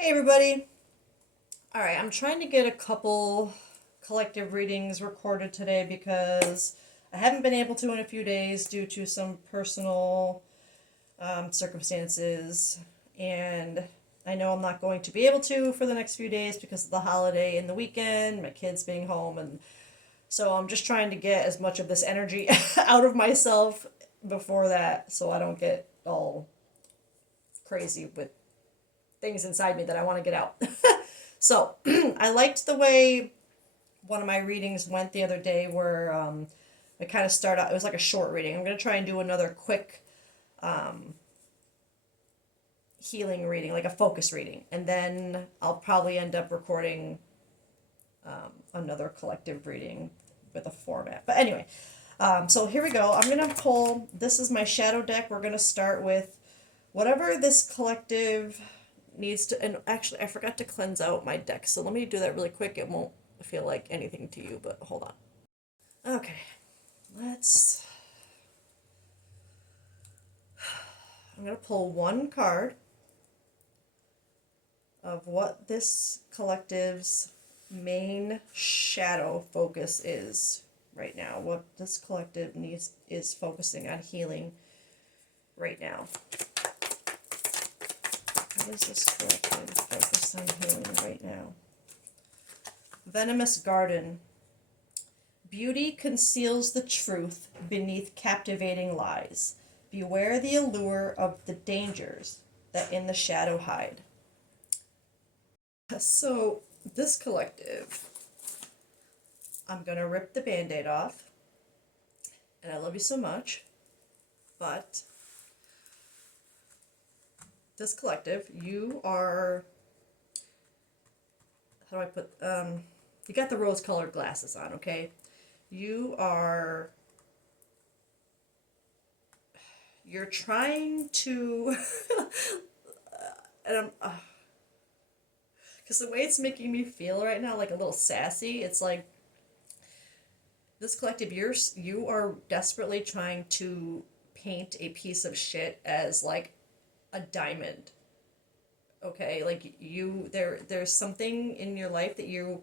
Hey everybody. All right, I'm trying to get a couple collective readings recorded today because I haven't been able to in a few days due to some personal circumstances. And I know I'm not going to be able to for the next few days because of the holiday and the weekend, my kids being home. And so I'm just trying to get as much of this energy out of myself before that so I don't get all crazy with things inside me that I want to get out. So I liked the way one of my readings went the other day, where I kind of start out. It was like a short reading. I'm gonna try and do another quick healing reading, like a focus reading, and then I'll probably end up recording another collective reading with a format. But anyway, so here we go. I'm gonna pull. This is my shadow deck. We're gonna start with whatever this collective needs to. And actually, I forgot to cleanse out my deck, so let me do that really quick. It won't feel like anything to you, but hold on. Okay, let's. I'm gonna pull one card of what this collective's main shadow focus is right now. What this collective needs is focusing on healing right now. What is this collective focused on healing right now? Venomous Garden. Beauty conceals the truth beneath captivating lies. Beware the allure of the dangers that in the shadow hide. So, this collective, I'm going to rip the band aid off. And I love you so much. But this collective, you are. How do I put. You got the rose colored glasses on, okay? You are. You're trying to. and I'm. Because the way it's making me feel right now, like a little sassy, it's like this collective, you are desperately trying to paint a piece of shit as like a diamond. Okay, like there's something in your life that you're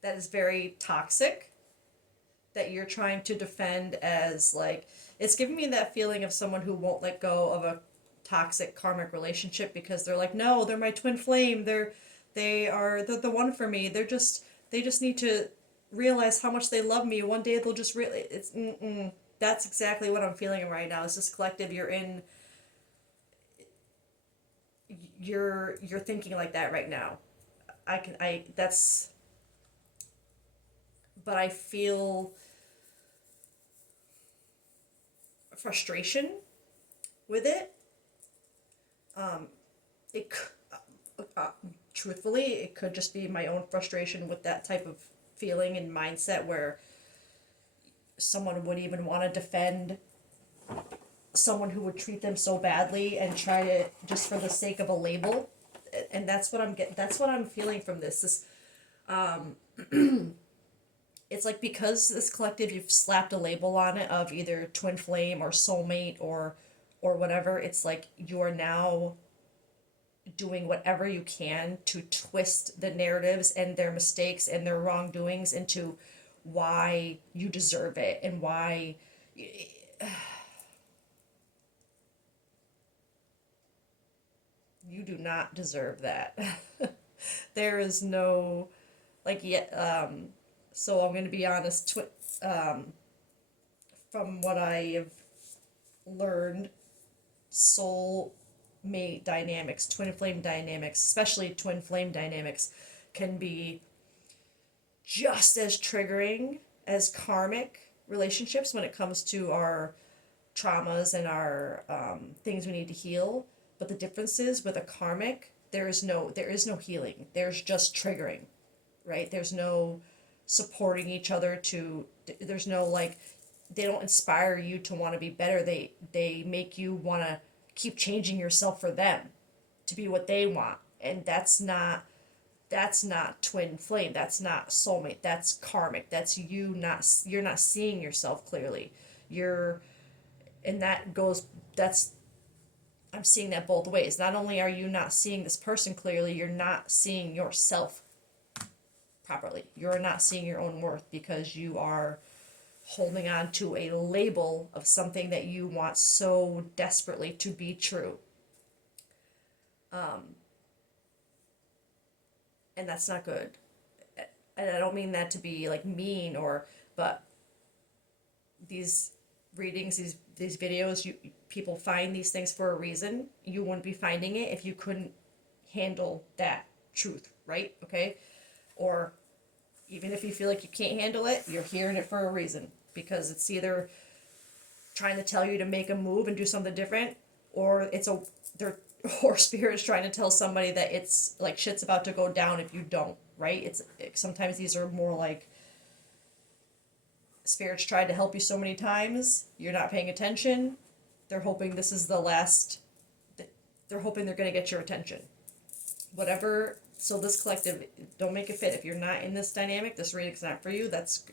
that is very toxic, that you're trying to defend as like, it's giving me that feeling of someone who won't let go of a toxic karmic relationship because they're like, no, they're my twin flame, they're the one for me, they just need to realize how much they love me. One day they'll just really, it's that's exactly what I'm feeling right now. Is this collective, you're thinking like that right now. I that's But I feel frustration with it. It truthfully, it could just be my own frustration with that type of feeling and mindset where someone would even want to defend someone who would treat them so badly and try to, just for the sake of a label. And that's what I'm feeling from this it's like, because this collective, you've slapped a label on it of either twin flame or soulmate or whatever. It's like you are now doing whatever you can to twist the narratives and their mistakes and their wrongdoings into why you deserve it and why you do not deserve that. There is no, like, yeah. So I'm going to be honest. From what I have learned, soul mate dynamics, twin flame dynamics, especially twin flame dynamics, can be just as triggering as karmic relationships when it comes to our traumas and our things we need to heal. But the difference is, with a karmic, there is no healing. There's just triggering, right? There's no supporting each other to. There's no, like, they don't inspire you to want to be better. They make you want to keep changing yourself for them to be what they want, and that's not twin flame, that's not soulmate, that's karmic. That's you're not seeing yourself clearly. You're And that goes, that's, I'm seeing that both ways. Not only are you not seeing this person clearly, you're not seeing yourself properly. You're not seeing your own worth because you are holding on to a label of something that you want so desperately to be true. And that's not good. And I don't mean that to be like mean or, but these readings, these videos, you people find these things for a reason. You wouldn't be finding it if you couldn't handle that truth, right? Okay? Or even if you feel like you can't handle it, you're hearing it for a reason, because it's either trying to tell you to make a move and do something different, or it's a they're or spirit's trying to tell somebody that it's like shit's about to go down if you don't, right? Sometimes these are more like spirits tried to help you so many times, you're not paying attention. They're hoping this is the last. They're hoping they're going to get your attention. Whatever. So this collective, don't make it fit. If you're not in this dynamic, this reading's not for you. That's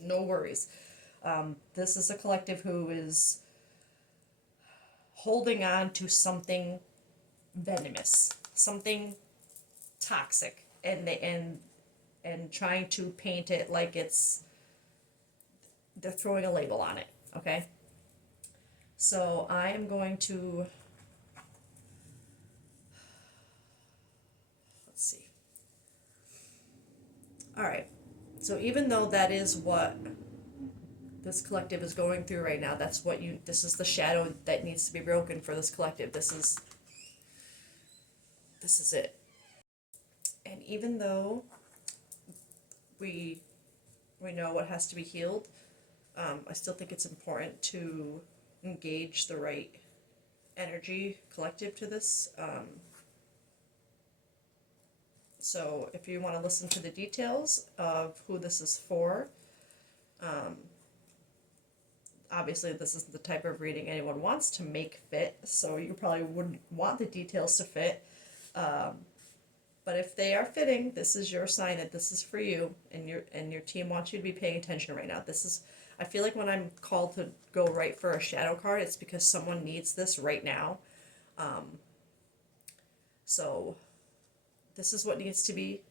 no worries. This is a collective who is holding on to something venomous, something toxic, and trying to paint it like they're throwing a label on it. Okay. So I am going to, let's see. All right. So even though that is what this collective is going through right now, this is the shadow that needs to be broken for this collective. This is it. And even though we know what has to be healed, I still think it's important to engage the right energy collective to this. So if you want to listen to the details of who this is for, obviously this isn't the type of reading anyone wants to make fit, so you probably wouldn't want the details to fit. But if they are fitting, this is your sign that this is for you, and your team wants you to be paying attention right now. I feel like when I'm called to go right for a shadow card, it's because someone needs this right now. So this is what needs to be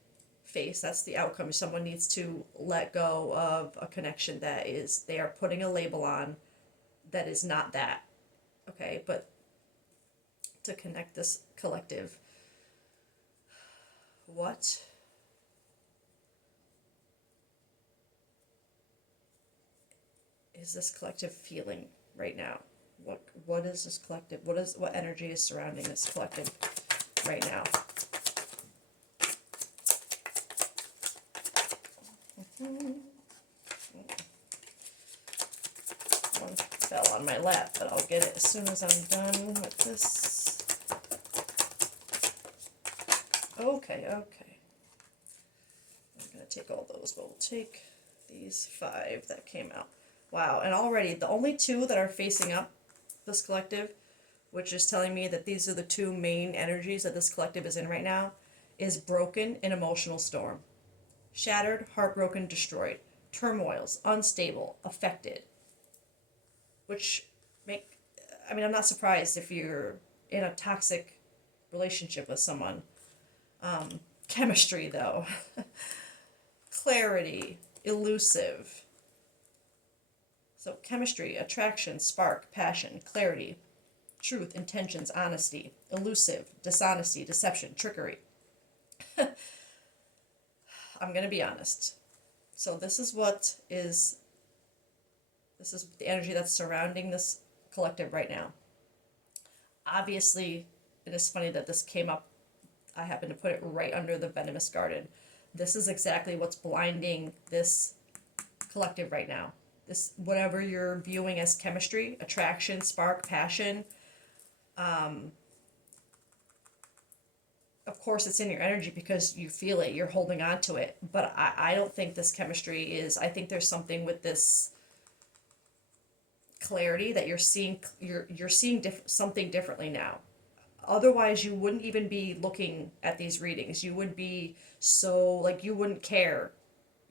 faced. That's the outcome. Someone needs to let go of a connection they are putting a label on that is not that. Okay, but to connect this collective, what is this collective feeling right now? What is this collective? What energy is surrounding this collective right now? One fell on my lap, but I'll get it as soon as I'm done with this. Okay. I'm gonna take all those, but we'll take these 5 that came out. Wow, and already the only 2 that are facing up this collective, which is telling me that these are the 2 main energies that this collective is in right now, is broken and emotional storm. Shattered, heartbroken, destroyed. Turmoils, unstable, affected. I'm not surprised if you're in a toxic relationship with someone. Chemistry, though. Clarity, elusive. So chemistry, attraction, spark, passion, clarity, truth, intentions, honesty, elusive, dishonesty, deception, trickery. I'm going to be honest. So this is the energy that's surrounding this collective right now. Obviously, it is funny that this came up. I happen to put it right under the venomous garden. This is exactly what's blinding this collective right now. This, whatever you're viewing as chemistry, attraction, spark, passion, of course it's in your energy because you feel it, you're holding on to it. But I don't think this chemistry is, I think there's something with this clarity that you're seeing something differently now. Otherwise you wouldn't even be looking at these readings. You would be you wouldn't care.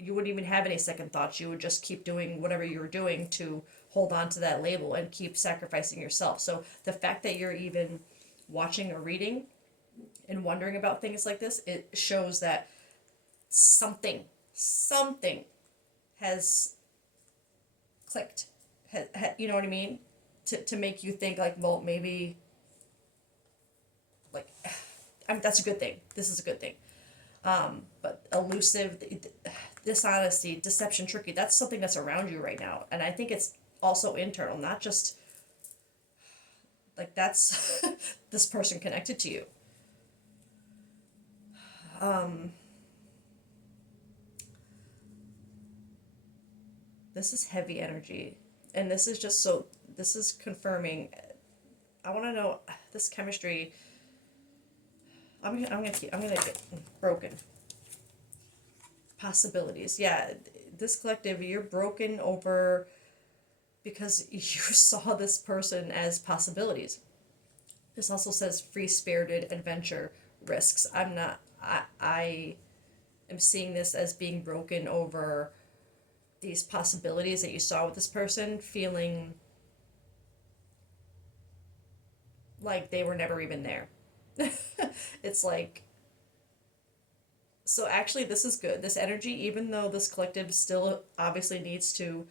You wouldn't even have any second thoughts. You would just keep doing whatever you were doing to hold on to that label and keep sacrificing yourself. So the fact that you're even watching or reading and wondering about things like this, it shows that something has clicked. You know what I mean? To make you think like, well, maybe, like, that's a good thing. This is a good thing. But elusive, dishonesty, deception, tricky, that's something that's around you right now. And I think it's also internal, not just like that's this person connected to you. This is heavy energy. And this is just so, this is confirming. I want to know this chemistry. I'm gonna get broken. Possibilities. Yeah, this collective, you're broken over because you saw this person as possibilities. This also says free-spirited adventure risks. I am seeing this as being broken over these possibilities that you saw with this person, feeling like they were never even there. It's like, so actually this is good. This energy, even though this collective still obviously needs to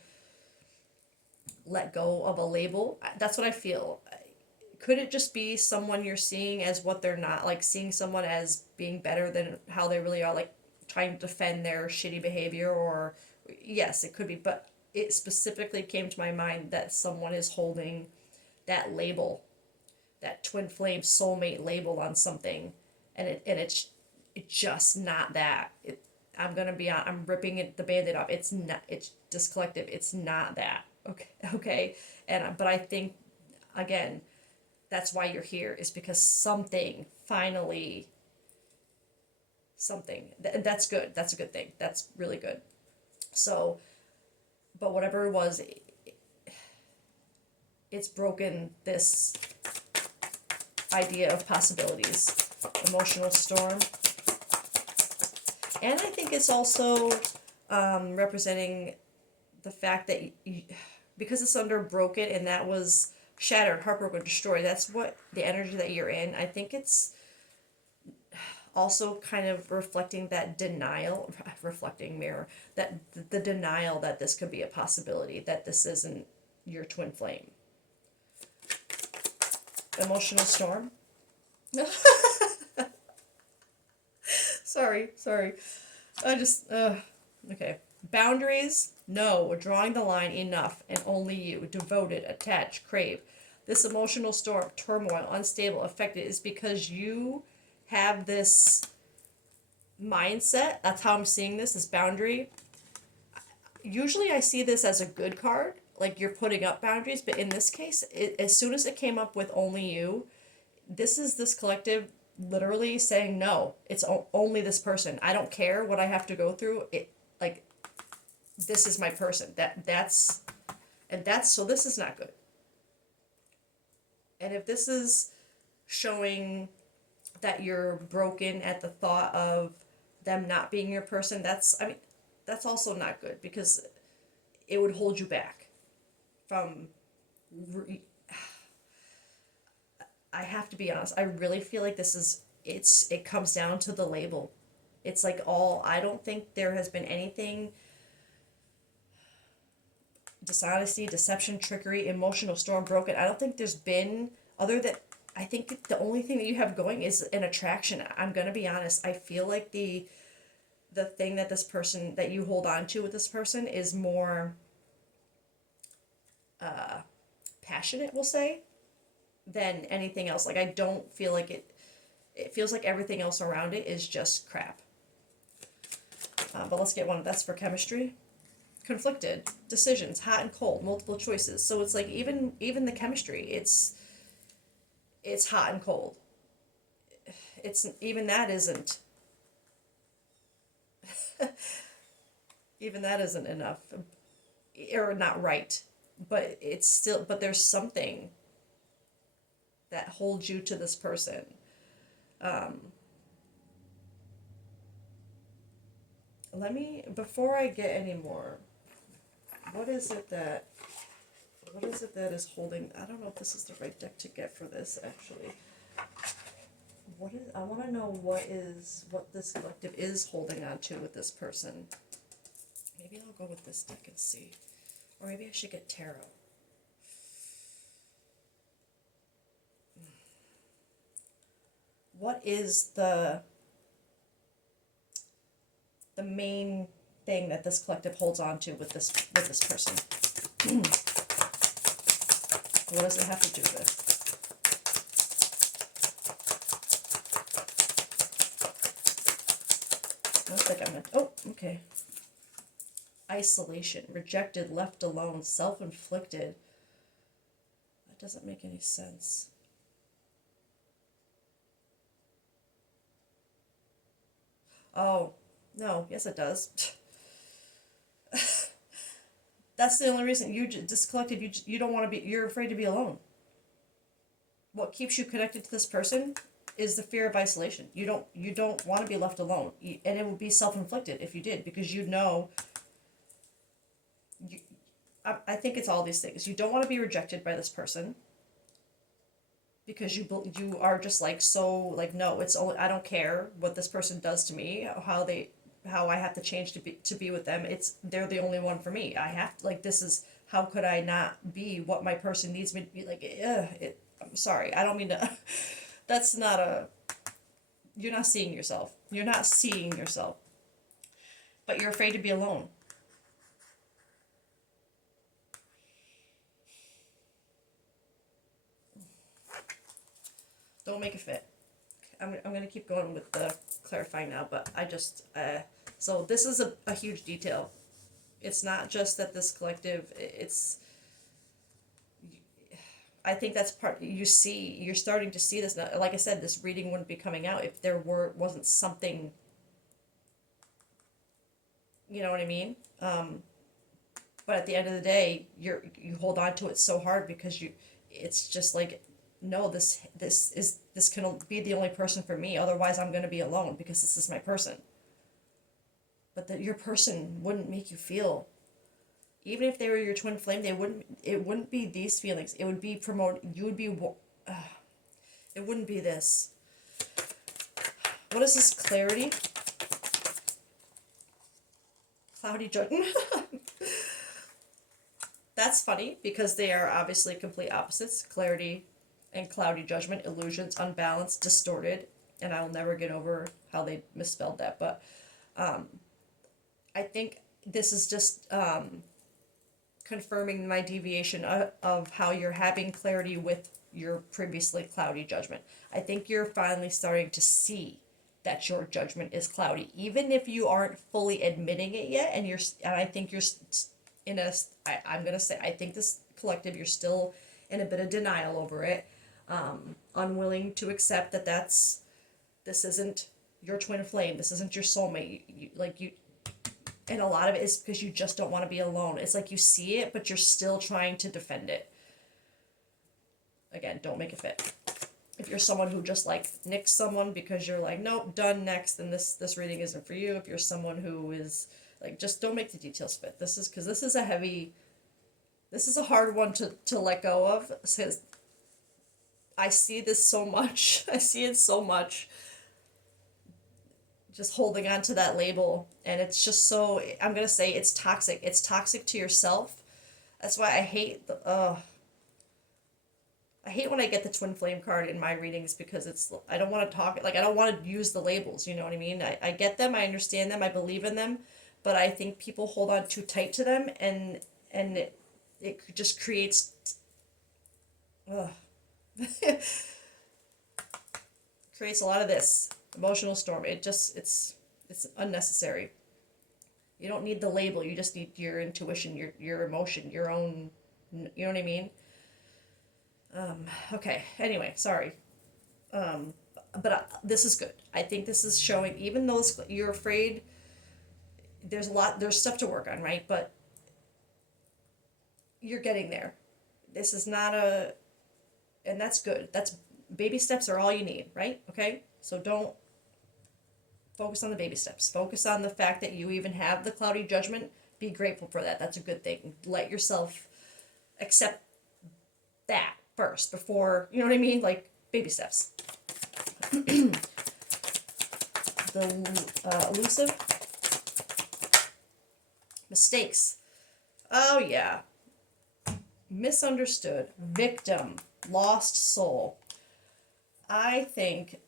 let go of a label, that's what I feel. Could it just be someone you're seeing as what they're not, like seeing someone as being better than how they really are, like trying to defend their shitty behavior? Or yes, it could be, but it specifically came to my mind that someone is holding that label, that twin flame soulmate label on something, and it's just not that. I'm ripping the band-aid off. It's not, it's just collective. It's not that. Okay. And but I think, again, that's why you're here, is because something finally, that's good. That's a good thing. That's really good. So, but whatever it was, it's broken this idea of possibilities. Emotional storm. And I think it's also representing the fact that because it's under broken, and that was shattered, heartbroken, destroyed, that's what the energy that you're in. I think it's also kind of reflecting that denial, reflecting mirror, that the denial that this could be a possibility, that this isn't your twin flame. Emotional storm. Sorry. Okay. Boundaries, no. Drawing the line, enough, and only you. Devoted, attached, crave. This emotional storm, turmoil, unstable, affected, is because you have this mindset. That's how I'm seeing this boundary. Usually I see this as a good card, like you're putting up boundaries, but in this case, as soon as it came up with only you, this is this collective literally saying, no, it's only this person. I don't care what I have to go through. It, like, this is my person. That's so this is not good. And if this is showing that you're broken at the thought of them not being your person, that's also not good, because it would hold you back from I have to be honest, I really feel like it comes down to the label. It's like I don't think there has been anything, dishonesty, deception, trickery, emotional storm, broken. I don't think there's been, other than, I think the only thing that you have going is an attraction. I'm going to be honest. I feel like the thing that this person, that you hold on to with this person, is more passionate, we'll say, than anything else. Like, I don't feel like it feels like everything else around it is just crap. But let's get one. That's for chemistry. Conflicted decisions, hot and cold, multiple choices. So it's like even the chemistry, it's hot and cold. It's even that isn't even that isn't enough, or not right. But it's still, but there's something that holds you to this person. Before I get any more, what is it that What is it that is holding? I don't know if this is the right deck to get for this, actually. I want to know what this collective is holding on to with this person. Maybe I'll go with this deck and see. Or maybe I should get tarot. What is the main thing that this collective holds on to with this person? What does it have to do with? Looks like I'm gonna, oh, okay. Isolation, rejected, left alone, self-inflicted. That doesn't make any sense. Oh, no, yes it does. That's the only reason this collective, you don't want to be, you're afraid to be alone. What keeps you connected to this person is the fear of isolation. You don't want to be left alone, and it would be self-inflicted if you did, because you know. I think it's all these things. You don't want to be rejected by this person, because you are just like, so like, no, it's only, I don't care what this person does to me, how I have to change to be with them. They're the only one for me. I have, like, this is, how could I not be what my person needs me to be? Like, I'm sorry, I don't mean to. That's not you're not seeing yourself. You're not seeing yourself. But you're afraid to be alone. Don't make it fit. I'm going to keep going with the clarifying now, but I just, so this is a huge detail. It's not just that this collective, I think that's part, you're starting to see this now. Like I said, this reading wouldn't be coming out if there wasn't something, you know what I mean? But at the end of the day, you hold on to it so hard because it's just like, no, this can be the only person for me. Otherwise, I'm going to be alone because this is my person. But your person wouldn't make you feel. Even if they were your twin flame, it wouldn't be these feelings. It would be you would be. It wouldn't be this. What is this clarity? Cloudy judgment. That's funny because they are obviously complete opposites. Clarity and cloudy judgment, illusions, unbalanced, distorted, and I'll never get over how they misspelled that. But I think this is just confirming my deviation of how you're having clarity with your previously cloudy judgment. I think you're finally starting to see that your judgment is cloudy, even if you aren't fully admitting it yet. And I think you're in I'm gonna say, I think this collective, you're still in a bit of denial over it, unwilling to accept that this isn't your twin flame, this isn't your soulmate. And a lot of it is because you just don't want to be alone. It's like you see it, but you're still trying to defend it. Again, don't make it fit. If you're someone who just like nicks someone because you're like, nope, done, next, then this reading isn't for you. If you're someone who is like, just don't make the details fit. This is because this is a hard one to let go of, because I see this so much. I see it so much. Just holding on to that label, and it's just so, I'm gonna say it's toxic. It's toxic to yourself. That's why I hate I hate when I get the twin flame card in my readings, because I don't want to talk, like, I don't want to use the labels, you know what I mean? I get them, I understand them, I believe in them, but I think people hold on too tight to them, and it just creates creates a lot of this emotional storm. It's unnecessary. You don't need the label, you just need your intuition, your emotion, your own, you know what I mean? Okay, anyway, sorry. But this is good. I think this is showing, even though you're afraid, there's stuff to work on, right? But you're getting there. This is not and that's good. Baby steps are all you need, right? Okay? So don't focus on the baby steps. Focus on the fact that you even have the cloudy judgment. Be grateful for that. That's a good thing. Let yourself accept that first before, you know what I mean? Like baby steps. The elusive mistakes. Oh, yeah. Misunderstood. Victim. Lost soul. I think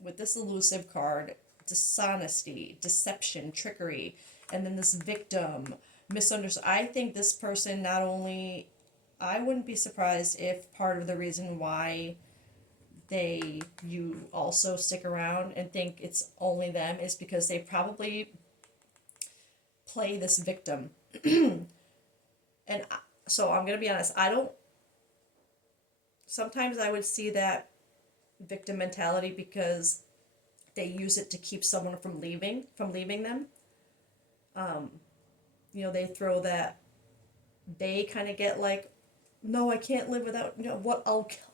with this elusive card, dishonesty, deception, trickery, and then this victim, misunderstood. I think this person not only, I wouldn't be surprised if part of the reason why you also stick around and think it's only them is because they probably play this victim. And so I'm going to be honest, sometimes I would see that victim mentality because they use it to keep someone from leaving them. They throw that, they kind of get like, no, I can't live without, what,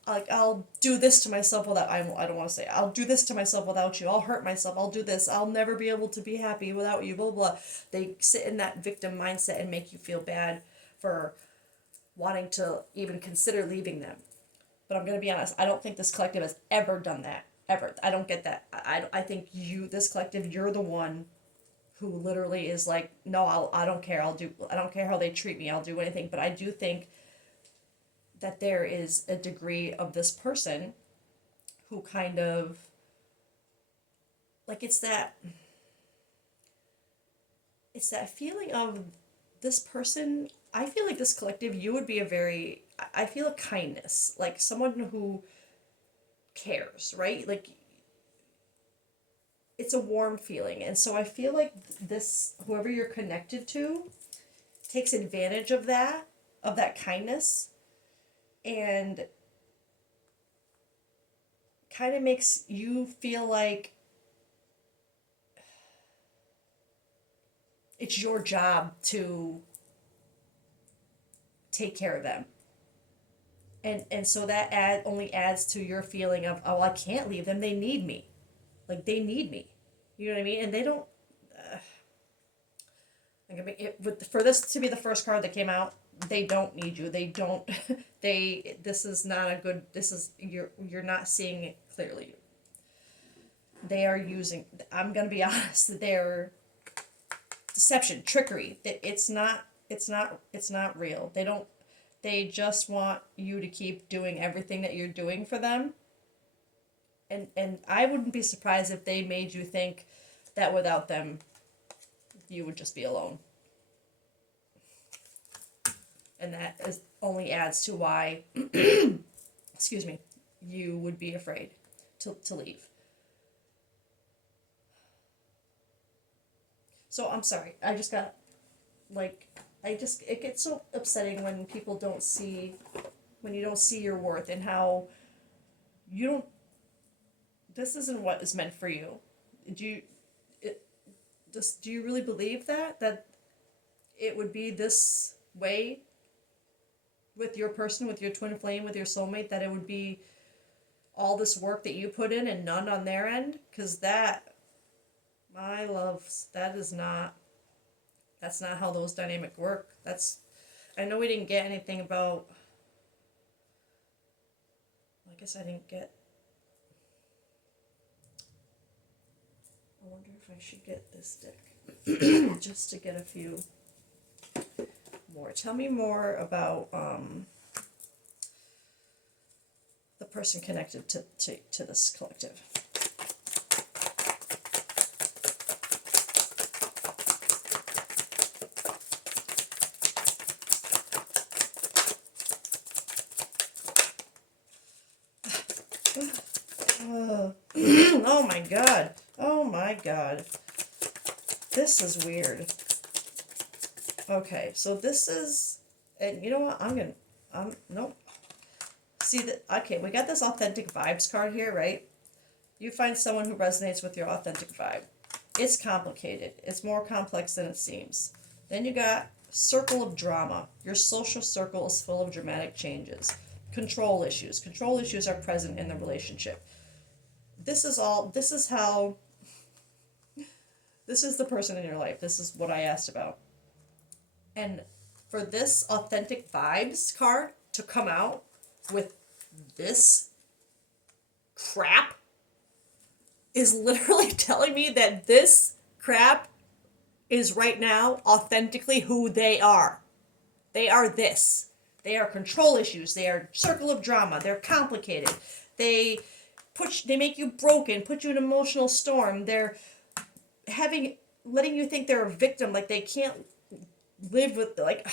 I'll do this to myself without, I don't want to say, I'll do this to myself without you, I'll hurt myself, I'll do this, I'll never be able to be happy without you, blah, blah. They sit in that victim mindset and make you feel bad for wanting to even consider leaving them. But I'm going to be honest, I don't think this collective has ever done that, ever. I don't get that. I think this collective, you're the one who literally is like, no, I don't care, I don't care how they treat me, I'll do anything. But I do think that there is a degree of this person who kind of, like, it's that feeling of this person. I feel like this collective, you would be I feel a kindness, like someone who cares, right? Like, it's a warm feeling. And so I feel like whoever you're connected to takes advantage of that kindness, and kind of makes you feel like it's your job to take care of them. And so that only adds to your feeling of, oh, I can't leave them, they need me. Like, they need me. You know what I mean? And they don't, for this to be the first card that came out, they don't need you. They don't. This is not a good. This is you're not seeing it clearly. They are using. I'm gonna be honest. They're deception, trickery. It's not. It's not. It's not real. They don't. They just want you to keep doing everything that you're doing for them. And I wouldn't be surprised if they made you think that without them, you would just be alone. And that only adds to why, excuse me, you would be afraid to leave. So I'm sorry. I just got, like, it gets so upsetting when people don't see, when you don't see your worth and how you don't, this isn't what is meant for you. Do you really believe that it would be this way with your person, with your twin flame, with your soulmate, that it would be all this work that you put in and none on their end? Because my loves, that's not how those dynamics work. I know we didn't get anything about, I guess I didn't get, I wonder if I should get this deck just to get a few more. Tell me more about the person connected to this collective. Oh my god. Oh my god. This is weird. Okay, so this is, and you know what, nope. See that, okay, we got this authentic vibes card here, right? You find someone who resonates with your authentic vibe. It's complicated. It's more complex than it seems. Then you got circle of drama. Your social circle is full of dramatic changes. Control issues. Control issues are present in the relationship. This is the person in your life. This is what I asked about. And For this authentic vibes card to come out with this crap is literally telling me that this crap is right now authentically who they are. They are this. They are control issues. They are circle of drama. They're complicated. They they make you broken, put you in an emotional storm. They're letting you think they're a victim, like they can't live with, like,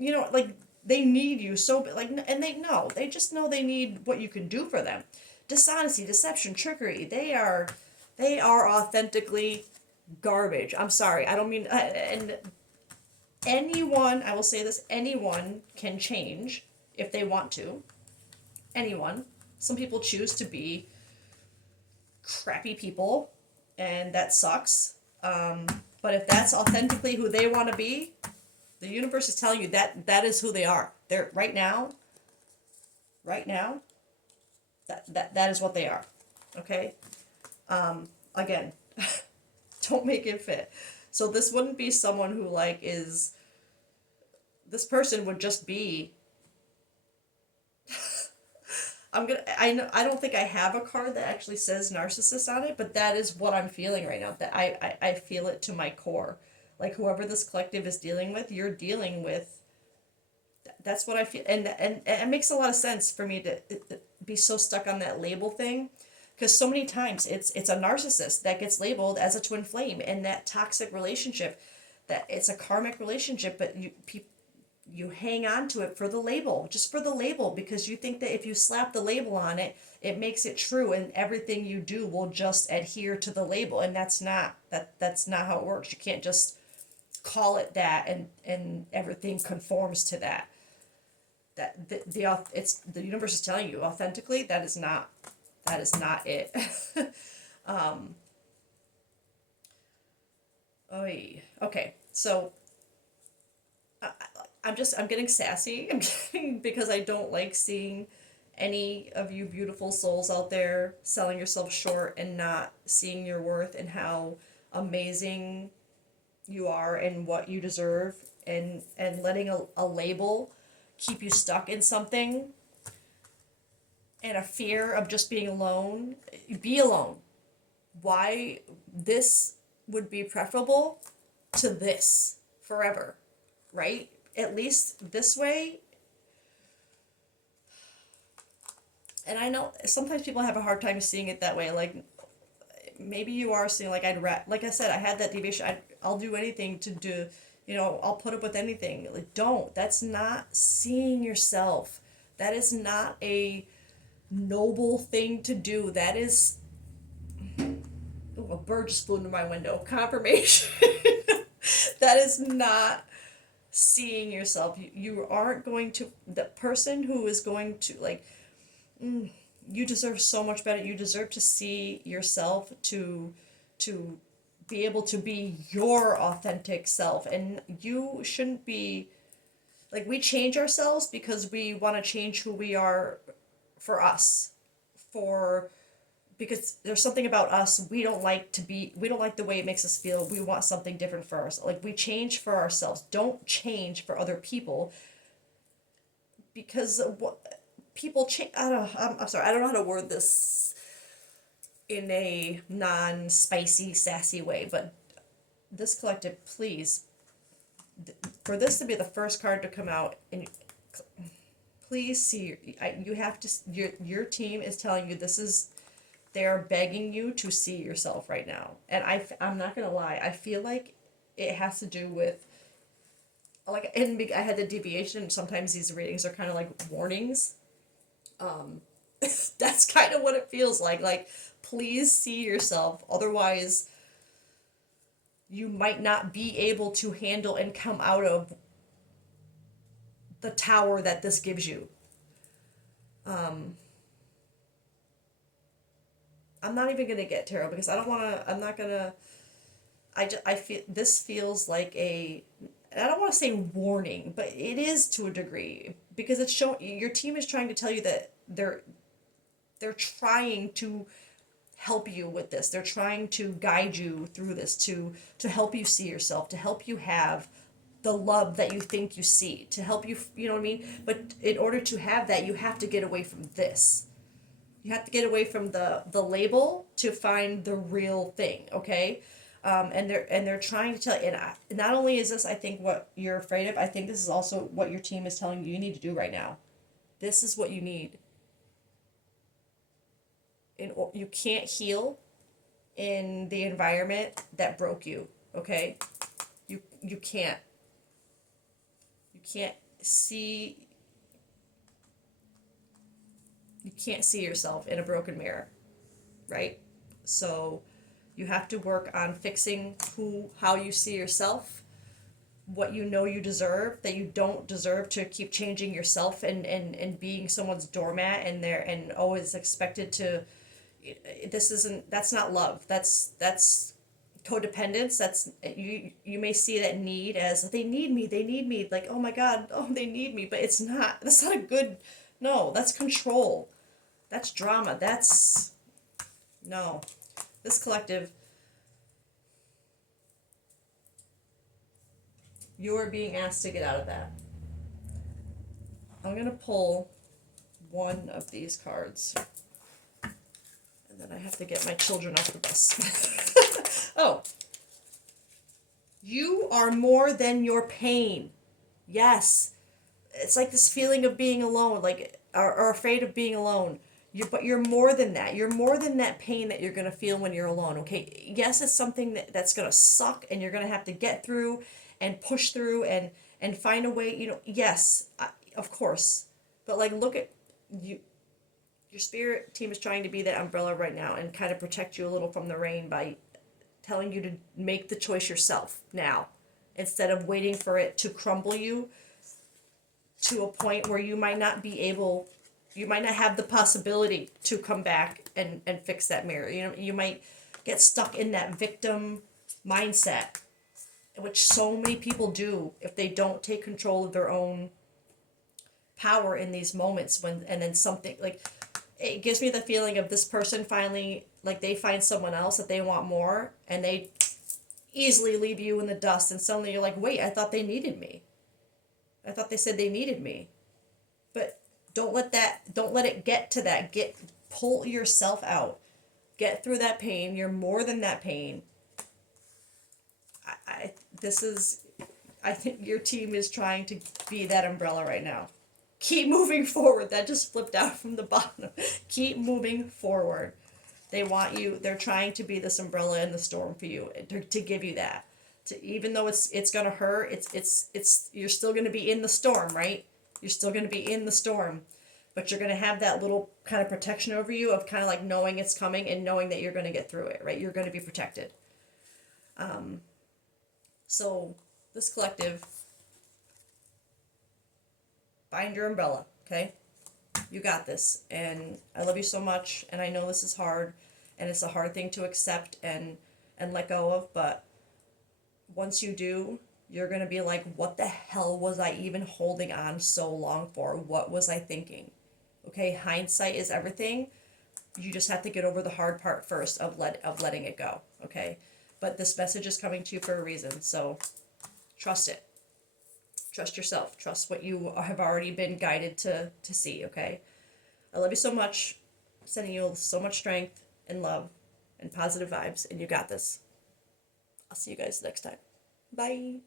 like they need you so, like, and they just know they need what you can do for them. Dishonesty, deception, trickery. They are authentically garbage. I'm sorry. I don't mean, and anyone, I will say this, anyone can change if they want to. Anyone. Some people choose to be crappy people, and that sucks. But if that's authentically who they want to be, the universe is telling you that is who they are. They're right now, that is what they are. Okay? Again, don't make it fit. So this wouldn't be someone who, like, is, this person would just be, I don't think I have a card that actually says narcissist on it, but that is what I'm feeling right now. That I feel it to my core. Like, whoever this collective is dealing with, you're dealing with, that's what I feel. And it makes a lot of sense for me to be so stuck on that label thing. Because so many times it's a narcissist that gets labeled as a twin flame in that toxic relationship, that it's a karmic relationship, but you hang on to it for the label, just for the label, because you think that if you slap the label on it, it makes it true, and everything you do will just adhere to the label, and that's not how it works. You can't just call it that and everything conforms to that. It's the universe is telling you authentically that is not it. Okay, so I'm getting sassy. Because I don't like seeing any of you beautiful souls out there selling yourself short and not seeing your worth and how amazing you are and what you deserve, and letting a label keep you stuck in something, and a fear of just being alone. Be alone. Why? This would be preferable to this forever, right? At least this way. And I know sometimes people have a hard time seeing it that way. Like, maybe you are seeing, like, like I said, I had that deviation. I'll do anything to do, I'll put up with anything. Like, don't. That's not seeing yourself. That is not a noble thing to do. That is, oh, a bird just flew into my window. Confirmation. That is not seeing yourself. You aren't going to, the person who is going to, like, you deserve so much better. You deserve to see yourself, to be able to be your authentic self. And you shouldn't be, like, we change ourselves because we want to change who we are for us, because there's something about us we don't like the way it makes us feel. We want something different for us. Like, we change for ourselves. Don't change for other people, because what people change. I don't know, I'm sorry, I don't know how to word this in a non-spicy, sassy way, but this collective, please, for this to be the first card to come out, and please see, you have to, your team is telling you this is, they're begging you to see yourself right now. And I'm not gonna lie, I feel like it has to do with, like, and I had the deviation. Sometimes these readings are kind of like warnings. That's kind of what it feels like. Like, please see yourself, otherwise you might not be able to handle and come out of the tower that this gives you. I'm not even gonna get tarot, because I'm not gonna, I feel, this feels like I don't want to say warning, but it is to a degree, because it's showing, your team is trying to tell you that they're trying to help you with this. They're trying to guide you through this, to help you see yourself, to help you have the love that you think you see, to help you, you know what I mean? But in order to have that, you have to get away from this. You have to get away from the label to find the real thing, okay? And they're trying to tell, not only is this, I think, what you're afraid of, I think this is also what your team is telling you need to do right now. This is what you need. You can't heal in the environment that broke you, okay? You can't. You can't see you can't see yourself in a broken mirror, right? So you have to work on fixing how you see yourself, what you know you deserve, that you don't deserve to keep changing yourself and being someone's doormat and always expected to. That's not love. That's codependence. That's you may see that need as they need me, like, oh my god, oh, they need me, but that's not a good. No, that's control, that's drama, that's no. This collective, you are being asked to get out of that. I'm gonna pull one of these cards, and then I have to get my children off the bus. Oh, you are more than your pain. Yes, it's like this feeling of being alone, like, or afraid of being alone. But you're more than that. You're more than that pain that you're gonna feel when you're alone. Okay. Yes, it's something that's gonna suck, and you're gonna have to get through, and push through, and find a way. Yes, of course. But like, look at you. Your spirit team is trying to be that umbrella right now and kind of protect you a little from the rain by telling you to make the choice yourself now, instead of waiting for it to crumble you to a point where you might not have the possibility to come back and fix that mirror. You might get stuck in that victim mindset, which so many people do if they don't take control of their own power in these moments, and then something like, it gives me the feeling of this person finally, like, they find someone else that they want more, and they easily leave you in the dust, and suddenly you're like, wait, I thought they needed me. I thought they said they needed me. But don't let it get to that. Pull yourself out. Get through that pain. You're more than that pain. I think your team is trying to be that umbrella right now. Keep moving forward. That just flipped out from the bottom. Keep moving forward. They're trying to be this umbrella in the storm for you, to give you that. Even though it's gonna hurt, you're still gonna be in the storm, right? You're still gonna be in the storm, but you're gonna have that little kind of protection over you of kind of like knowing it's coming and knowing that you're gonna get through it, right? You're gonna be protected. So this collective, find your umbrella, okay? You got this, and I love you so much, and I know this is hard, and it's a hard thing to accept and let go of, but once you do, you're going to be like, what the hell was I even holding on so long for? What was I thinking? Okay, hindsight is everything. You just have to get over the hard part first of letting it go, okay? But this message is coming to you for a reason, so trust it. Trust yourself. Trust what you have already been guided to see, okay? I love you so much. Sending you so much strength and love and positive vibes, and you got this. I'll see you guys next time. Bye.